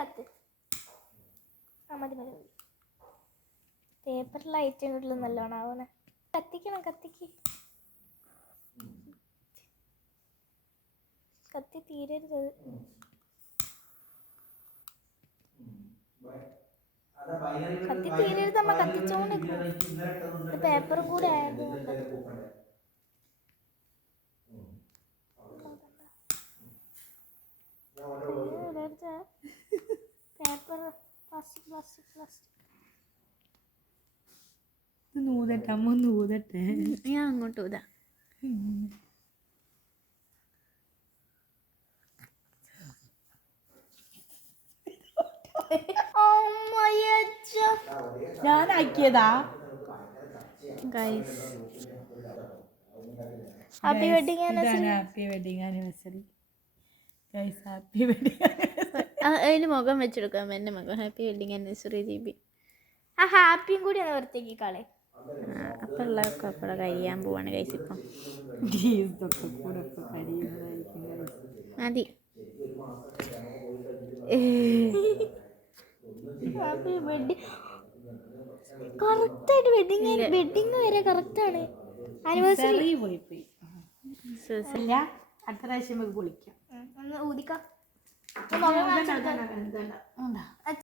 കത്ത്. ആ മതി മതി മതി. പേപ്പറിലെ ഐറ്റം വീട്ടിൽ നല്ലോണം ആവണേ. കത്തിക്കണം, കത്തിക്ക്. കത്തി തീരരുത്. കത്തി തീരരുത് അമ്മ, കത്തിച്ചോണ്ട് പേപ്പറും കൂടെ ആയതുകൊണ്ട്. Paper plastic plastic plastic. നൂതട്ടെ അമ്മ, നൂതട്ടെ. ഞാൻ അങ്ങോട്ട് ഊതാ. ഞാനാക്കിയതാ. Happy wedding anniversary. Happy wedding anniversary guys, happy wedding anniversary. അതിന് മുഖം വെച്ചെടുക്കാം, എൻ്റെ മുഖം. Happy wedding anniversary Deepi. ആ ഹാപ്പിയും കൂടി ഒന്ന് വൃത്തിയാക്കി കളെ. അപ്പം ഉള്ളതൊക്കെ കൂടെ കഴിയാൻ പോവാണ് ഗൈസ്. ഇപ്പം മതി. Happy wedding. കറക്റ്റായിട്ട് വെഡിങ് വരെ കറക്റ്റാണ്. ആനിവേഴ്സറി പോയി അടുത്ത പ്രാവശ്യം നമുക്ക് പൊളിക്കാം. ഒന്ന് ഊതിക്കാം.